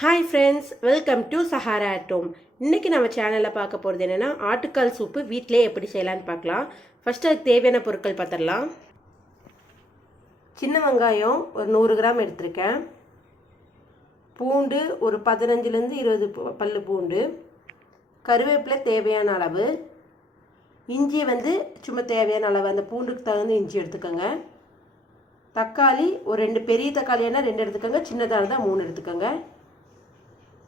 Hi friends, welcome to Sahara at home. இன்றைக்கி நம்ம சேனலில் பார்க்க போகிறது என்னென்னா ஆட்டுக்கால் சூப்பு வீட்டிலே எப்படி செய்யலான்னு பார்க்கலாம். ஃபஸ்ட்டு அதுக்கு தேவையான பொருட்கள் பார்த்துடலாம். சின்ன வெங்காயம் ஒரு 100 கிராம் எடுத்திருக்கேன். பூண்டு ஒரு 15லேருந்து 20 பல்லு பூண்டு. கருவேப்பிலை தேவையான அளவு. இஞ்சி சும்மா தேவையான அளவு, அந்த பூண்டுக்கு தகுந்த இஞ்சி எடுத்துக்கோங்க. தக்காளி ஒரு 2 பெரிய தக்காளியான 2 எடுத்துக்கோங்க, சின்னதாக இருந்தால் 3 எடுத்துக்கோங்க.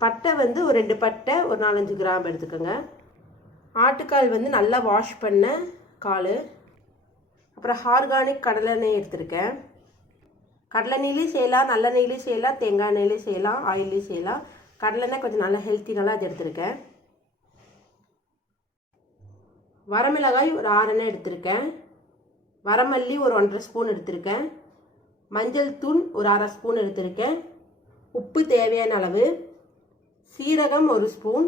பட்டை ஒரு 2 பட்டை ஒரு 4-5 கிராம் எடுத்துக்கோங்க. ஆட்டுக்கால் நல்லா வாஷ் பண்ண கால். அப்புறம் ஆர்கானிக் கடலெண்ணெய் எடுத்திருக்கேன். கடலெண்ணெயிலையும் செய்யலாம், நல்லெண்ணெயிலையும் செய்யலாம், தேங்காய் எண்ணெயிலையும் செய்யலாம், ஆயிலையும் செய்யலாம். கடலெண்ணெய் கொஞ்சம் நல்லா ஹெல்த்தினால அது எடுத்திருக்கேன். வரமிளகாய் ஒரு 6 எண்ணெய் எடுத்திருக்கேன். வரமல்லி ஒரு 1.5 ஸ்பூன் எடுத்திருக்கேன். மஞ்சள் தூள் ஒரு 1/2 ஸ்பூன் எடுத்திருக்கேன். உப்பு தேவையான அளவு. சீரகம் 1 ஸ்பூன்.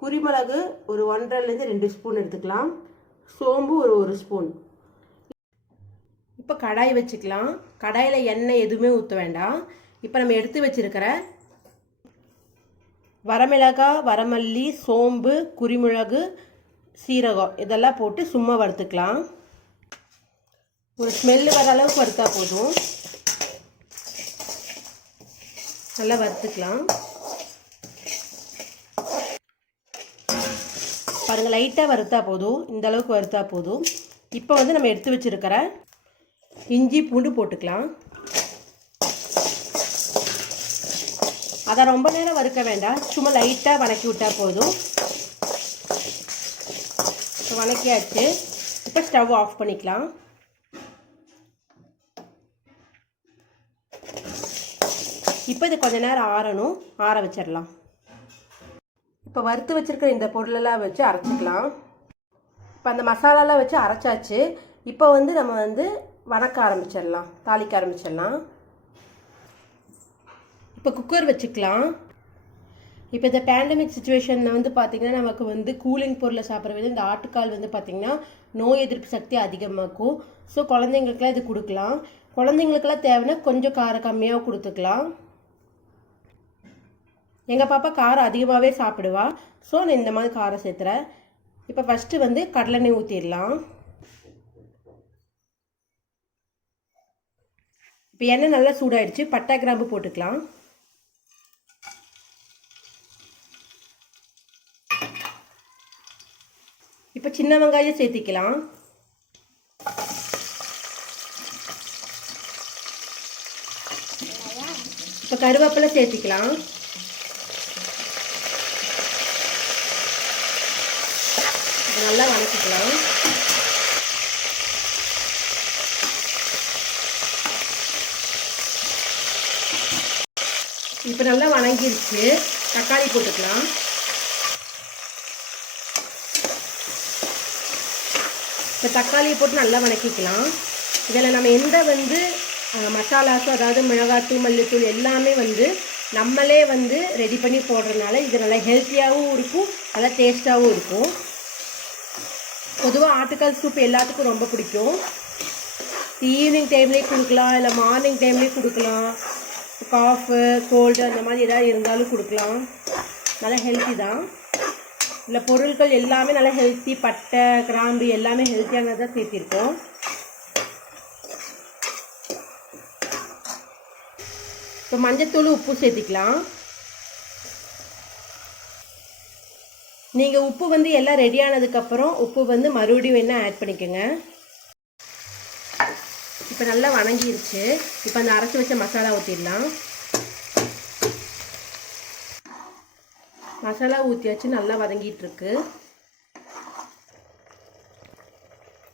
குருமிளகு ஒரு 1.5லேருந்து 2 ஸ்பூன் எடுத்துக்கலாம். சோம்பு ஒரு 1 ஸ்பூன். இப்போ கடாய் வச்சுக்கலாம். கடாயில் எண்ணெய் எதுவுமே ஊற்ற வேண்டாம். இப்போ நம்ம எடுத்து வச்சுருக்கிற வரமிளகாய், வரமல்லி, சோம்பு, குருமிளகு, சீரகம் இதெல்லாம் போட்டு சும்மா வறுத்துக்கலாம். ஒரு ஸ்மெல்லு வர அளவுக்கு வறுத்தா போதும். நல்லா வறுத்துக்கலாம். பாருங்கள், லைட்டாக வறுத்தா போதும், இந்த அளவுக்கு வறுத்தா போதும். இப்போ நம்ம எடுத்து வச்சுருக்கிற இஞ்சி பூண்டு போட்டுக்கலாம். அதை ரொம்ப நேரம் வறுக்க வேண்டாம், சும்மா லைட்டாக வணக்கி விட்டால் போதும். வணக்கியாச்சு. இப்போ ஸ்டவ் ஆஃப் பண்ணிக்கலாம். இப்போ இது கொஞ்ச நேரம் ஆறணும், ஆற வச்சிடலாம். இப்போ வறுத்து வச்சுருக்கிற இந்த பொருளெல்லாம் வச்சு அரைச்சிக்கலாம். இப்போ அந்த மசாலாலாம் வச்சு அரைச்சாச்சு. இப்போ நம்ம வணக்க ஆரம்பிச்சிடலாம், தாளிக்க ஆரம்பிச்சிடலாம். இப்போ குக்கர் வச்சுக்கலாம். இப்போ இந்த பேண்டமிக் சுச்சுவேஷனில் பார்த்திங்கன்னா நமக்கு கூலிங் பொருளை சாப்பிட்றது இந்த ஆட்டுக்கால் பார்த்திங்கன்னா நோய் எதிர்ப்பு சக்தி அதிகமாக்கும். ஸோ குழந்தைங்களுக்குலாம் இது கொடுக்கலாம். குழந்தைங்களுக்கெல்லாம் தேவைன்னா கொஞ்சம் காரம் கம்மியாக கொடுத்துக்கலாம். எங்கள் பாப்பா காரம் அதிகமாகவே சாப்பிடுவா. ஸோ நான் இந்த மாதிரி காரம் சேர்த்துறேன். இப்போ ஃபஸ்ட்டு கடலெண்ணெய் ஊற்றிடலாம். இப்போ எண்ணெய் நல்லா சூடாயிடுச்சு. பட்டை கிராம்பு போட்டுக்கலாம். இப்போ சின்ன வெங்காயம் சேர்த்திக்கலாம். இப்போ கருவேப்பிலை சேர்த்திக்கலாம். நல்லா வணக்கிக்கலாம். இப்போ நல்லா வணங்கிருச்சு. தக்காளி போட்டுக்கலாம். இப்போ தக்காளியை போட்டு நல்லா வணக்கிக்கலாம். இதில் நம்ம எந்த மசாலாஸும், அதாவது மிளகாத்தூள், மல்லித்தூள் எல்லாமே நம்மளே ரெடி பண்ணி போடுறதுனால இது நல்லா ஹெல்த்தியாகவும் இருக்கும், நல்லா டேஸ்ட்டாகவும் இருக்கும். பொதுவாக ஆட்டுக்கால் சூப் எல்லாத்துக்கும் ரொம்ப பிடிக்கும். ஈவினிங் டைம்லேயே கொடுக்கலாம், இல்லை மார்னிங் டைம்லேயே கொடுக்கலாம். காஃபு, கோல்டு அந்த மாதிரி எதாவது இருந்தாலும் கொடுக்கலாம். நல்லா ஹெல்த்தி தான். இல்லை பொருட்கள் எல்லாமே நல்லா ஹெல்த்தி. பட்டை, கிராம்பு எல்லாமே ஹெல்த்தியானதாக சேர்த்திருக்கோம். இப்போ மஞ்சத்தூள், உப்பு சேர்த்திக்கலாம். நீங்கள் உப்பு எல்லாம் ரெடி ஆனதுக்கப்புறம் உப்பு மறுபடியும் வேணால் ஆட் பண்ணிக்கோங்க. இப்போ நல்லா வணங்கிருச்சு. இப்போ அந்த அரைச்சி வச்ச மசாலா ஊற்றிடலாம். மசாலா ஊற்றியாச்சு, நல்லா வதங்கிட்டுருக்கு.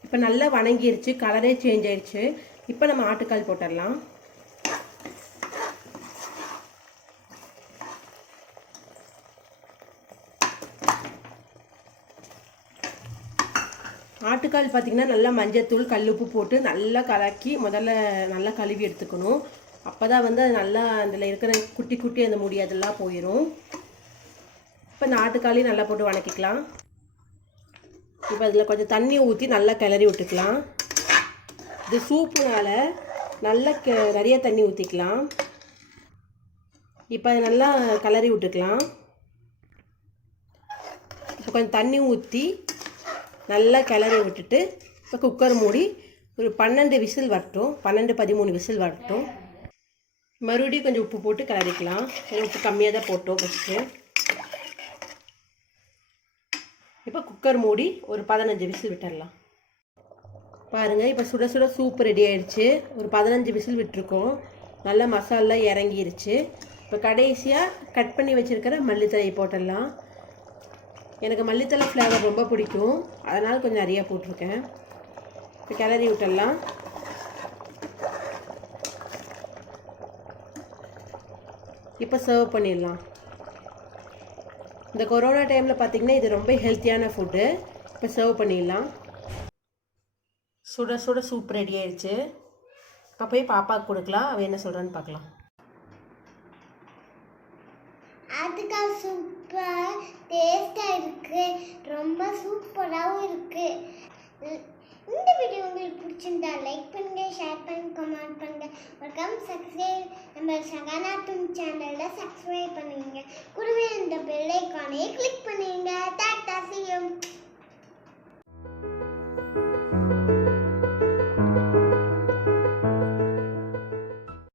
இப்போ நல்லா வணங்கிருச்சு, கலரே சேஞ்ச் ஆயிடுச்சு. இப்போ நம்ம ஆட்டுக்கால் போட்டுடலாம். ஆட்டுக்கால் பார்த்திங்கன்னா நல்லா மஞ்சத்தூள், கல்லுப்பு போட்டு நல்லா கலக்கி முதல்ல நல்லா கழுவி எடுத்துக்கணும். அப்போ தான் அது நல்லா அதில் இருக்கிற குட்டி குட்டி அந்த முடி அதெல்லாம் போயிடும். இப்போ இந்த ஆட்டுக்காலையும் நல்லா போட்டு வணக்கிக்கலாம். இப்போ அதில் கொஞ்சம் தண்ணி ஊற்றி நல்லா கிளறி விட்டுக்கலாம். இது சூப்புனால் நல்லா நிறைய தண்ணி ஊற்றிக்கலாம். இப்போ அதை நல்லா கிளறி விட்டுக்கலாம். இப்போ கொஞ்சம் தண்ணி ஊற்றி நல்லா கிளறி விட்டுட்டு இப்போ குக்கர் மூடி ஒரு 12 விசில் வரட்டும், 12-13 விசில் வரட்டும். மறுபடியும் கொஞ்சம் உப்பு போட்டு கிளறிக்கலாம். உப்பு கம்மியாக தான் போட்டோம் ஃபஸ்ட்டு. இப்போ குக்கர் மூடி ஒரு 15 விசில் விட்டுடலாம். பாருங்கள், இப்போ சுட சுட சூப் ரெடி ஆயிடுச்சு. ஒரு 15 விசில் விட்டுருக்கோம். நல்லா மசாலா இறங்கிருச்சு. இப்போ கடைசியாக கட் பண்ணி வச்சுருக்கிற மல்லித்தழை போட்டுடலாம். எனக்கு மல்லித்தழை ஃப்ளேவர் ரொம்ப பிடிக்கும், அதனால் கொஞ்சம் நிறையா போட்டிருக்கேன். இப்போ கிளறி விட்டுடலாம். இப்போ சர்வ் பண்ணிடலாம். இந்த கொரோனா டைமில் பார்த்திங்கன்னா இது ரொம்ப ஹெல்த்தியான ஃபுட்டு. இப்போ சர்வ் பண்ணிடலாம். சுட சுட சூப் ரெடி ஆயிடுச்சு. இப்போ போய் பாப்பாவுக்கு கொடுக்கலாம். அவள் என்ன சொல்கிறான்னு பார்க்கலாம். அதுக்கா சூப்பர் டேஸ்டாக இருக்குது, ரொம்ப சூப்பராகவும் இருக்குது. இந்த வீடியோ உங்களுக்கு பிடிச்சிருந்தா லைக் பண்ணுங்கள், ஷேர் பண்ணுங்கள், கமெண்ட் பண்ணுங்கள். மறக்காம சப்ஸ்கிரைப் நம்ம சகானா டூன் சேனலில் சப்ஸ்கிரைப் பண்ணுவீங்க. கூடவே இந்த பெல் ஐக்கானே கிளிக் பண்ணுவீங்க. டாட்டா.